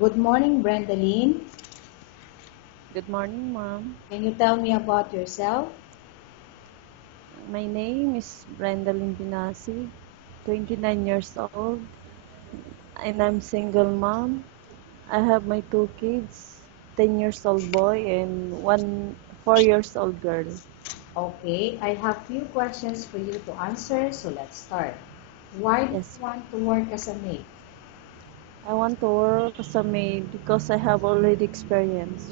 Good morning, Brendaline. Good morning, ma'am. Can you tell me about yourself? My name is Brenda Limbinasi, 29 years old, and I'm single mom. I have my two kids, 10 years old boy and 4 years old girl. Okay, I have few questions for you to answer, so let's start. Why do Yes, you want to work as a maid? I want to work as a maid because I have already experience.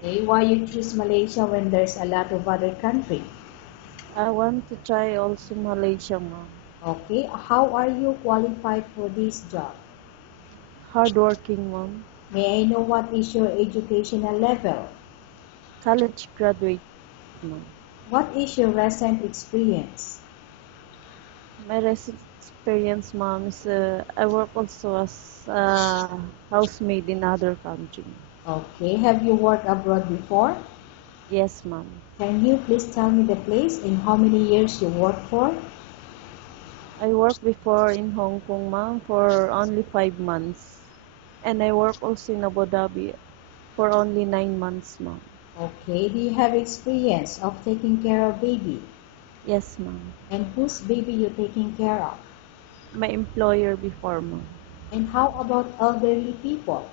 Okay, why you choose Malaysia when there's a lot of other country? I want to try also Malaysia, ma'am. Okay, how are you qualified for this job? Hardworking, ma'am. May I know what is your educational level? College graduate, ma'am. What is your recent experience? My recent experience, ma'am, is I work also as a housemaid in other country. Okay, have you worked abroad before? Yes, ma'am. Can you please tell me the place and how many years you worked for? I worked before in Hong Kong, ma'am, for only 5 months. And I work also in Abu Dhabi for only 9 months, ma'am. Okay, do you have experience of taking care of baby? Yes, ma'am. And whose baby you taking care of? My employer before, ma'am. And how about elderly people?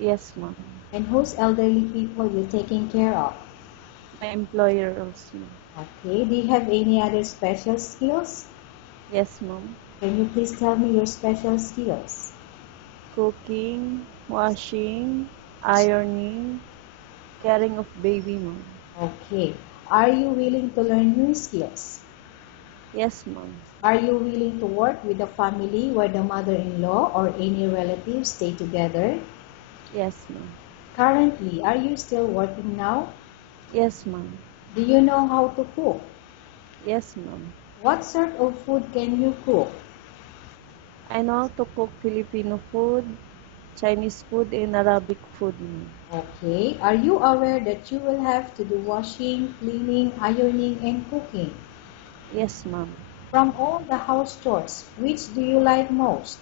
Yes, ma'am. And whose elderly people you taking care of? My employer also, ma'am. Okay, do you have any other special skills? Yes, ma'am. Can you please tell me your special skills? Cooking, washing, ironing, caring of baby, ma'am. Okay, are you willing to learn new skills? Yes, ma'am. Are you willing to work with a family where the mother-in-law or any relatives stay together? Yes, ma'am. Currently, are you still working now? Yes, ma'am. Do you know how to cook? Yes, ma'am. What sort of food can you cook? I know how to cook Filipino food, Chinese food, and Arabic food, ma'am. Okay, are you aware that you will have to do washing, cleaning, ironing, and cooking? Yes, ma'am. From all the house chores, which do you like most?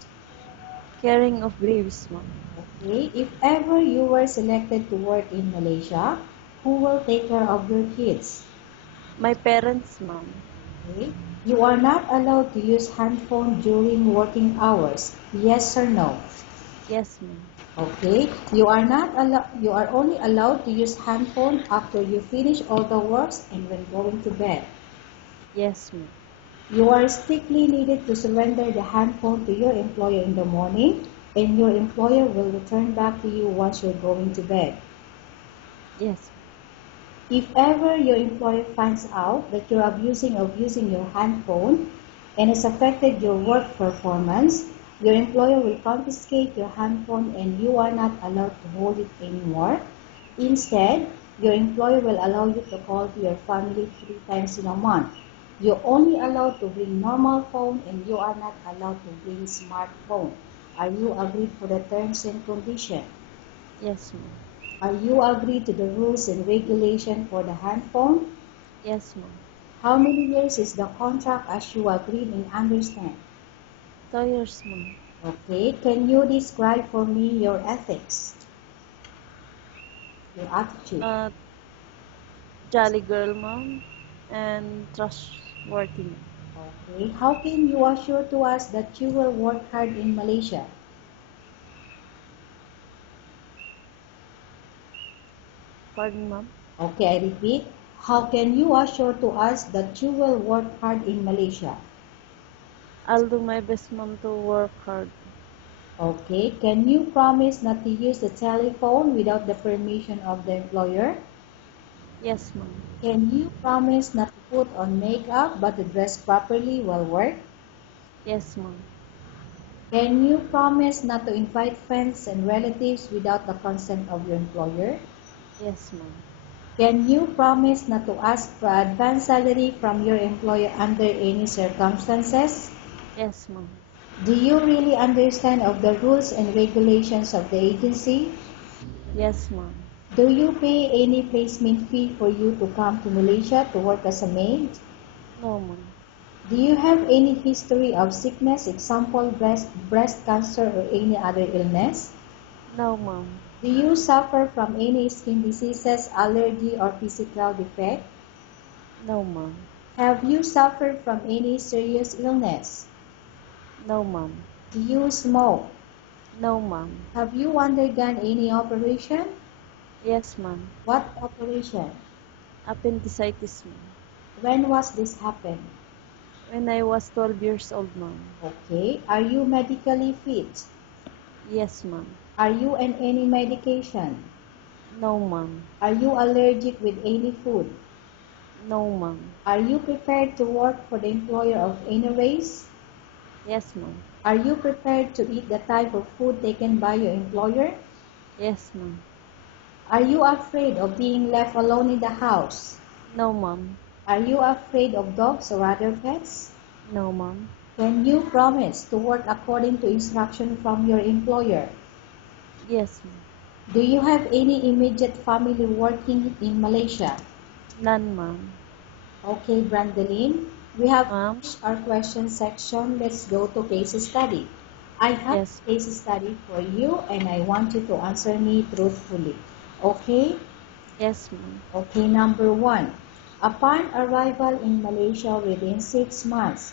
Caring of babies, ma'am. Okay, if ever you were selected to work in Malaysia, who will take care of your kids? My parents, ma'am. Okay, you are not allowed to use handphone during working hours. Yes or no? Yes, ma'am. Okay, you are only allowed to use handphone after you finish all the works and when going to bed. Yes, ma'am. You are strictly needed to surrender the handphone to your employer in the morning and your employer will return back to you once you're going to bed. Yes. If ever your employer finds out that you're abusing of using your handphone and has affected your work performance, your employer will confiscate your handphone and you are not allowed to hold it anymore. Instead, your employer will allow you to call to your family 3 times in a month. You're only allowed to bring normal phone and you are not allowed to bring smartphone. Are you agreed for the terms and conditions? Yes, ma'am. Are you agreed to the rules and regulation for the handphone? Yes, ma'am. How many years is the contract as you agreed and understand? 2 years, ma'am. Okay, can you describe for me your ethics, your attitude? Uh, Jolly girl, ma'am, and trustworthy, ma'am. Okay, how can you assure to us that you will work hard in Malaysia? Pardon, ma'am. Okay, I repeat. How can you assure to us that you will work hard in Malaysia? I'll do my best, ma'am, to work hard. Okay, can you promise not to use the telephone without the permission of the employer? Yes, ma'am. Can you promise not to put on makeup but to dress properly while work? Yes, ma'am. Can you promise not to invite friends and relatives without the consent of your employer? Yes, ma'am. Can you promise not to ask for advance salary from your employer under any circumstances? Yes, ma'am. Do you really understand of the rules and regulations of the agency? Yes, ma'am. Do you pay any placement fee for you to come to Malaysia to work as a maid? No, ma'am. Do you have any history of sickness, example breast cancer or any other illness? No, ma'am. Do you suffer from any skin diseases, allergy, or physical defect? No, ma'am. Have you suffered from any serious illness? No, ma'am. Do you smoke? No, ma'am. Have you undergone any operation? Yes, ma'am. What operation? Appendicitis, ma'am. When was this happen? When I was 12 years old, ma'am. Okay. Are you medically fit? Yes, ma'am. Are you on any medication? No, ma'am. Are you allergic with any food? No, ma'am. Are you prepared to work for the employer of any race? Yes, ma'am. Are you prepared to eat the type of food taken by your employer? Yes, ma'am. Are you afraid of being left alone in the house? No, ma'am. Are you afraid of dogs or other pets? No, ma'am. Can you promise to work according to instruction from your employer? Yes, ma'am. Do you have any immediate family working in Malaysia? None, ma'am. Okay, Brandeline, we have Ma'am? finished our question section. Let's go to case study. I have Yes. a case study for you and I want you to answer me truthfully. Okay? Yes, ma'am. Okay, number 1. Upon arrival in Malaysia within 6 months,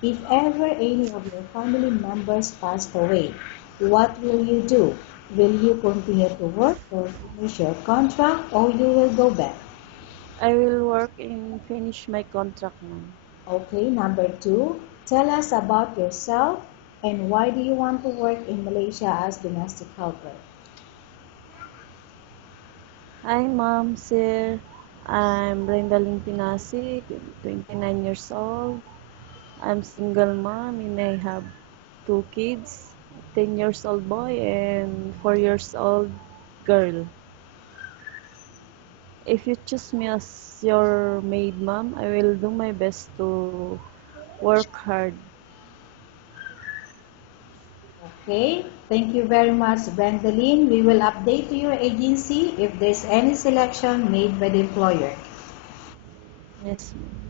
if ever any of your family members passed away, what will you do? Will you continue to work or finish your contract or you will go back? I will work and finish my contract, ma'am. Okay, number 2. Tell us about yourself and why do you want to work in Malaysia as domestic helper? Hi, ma'am, sir. I'm Brenda Limpinasi, 29 years old. I'm single mom and I have two kids, 10 years old boy and 4 years old girl. If you choose me as your maid, ma'am, I will do my best to work hard. Okay, thank you very much, Brandeline. We will update to your agency if there's any selection made by the employer. Yes, ma'am.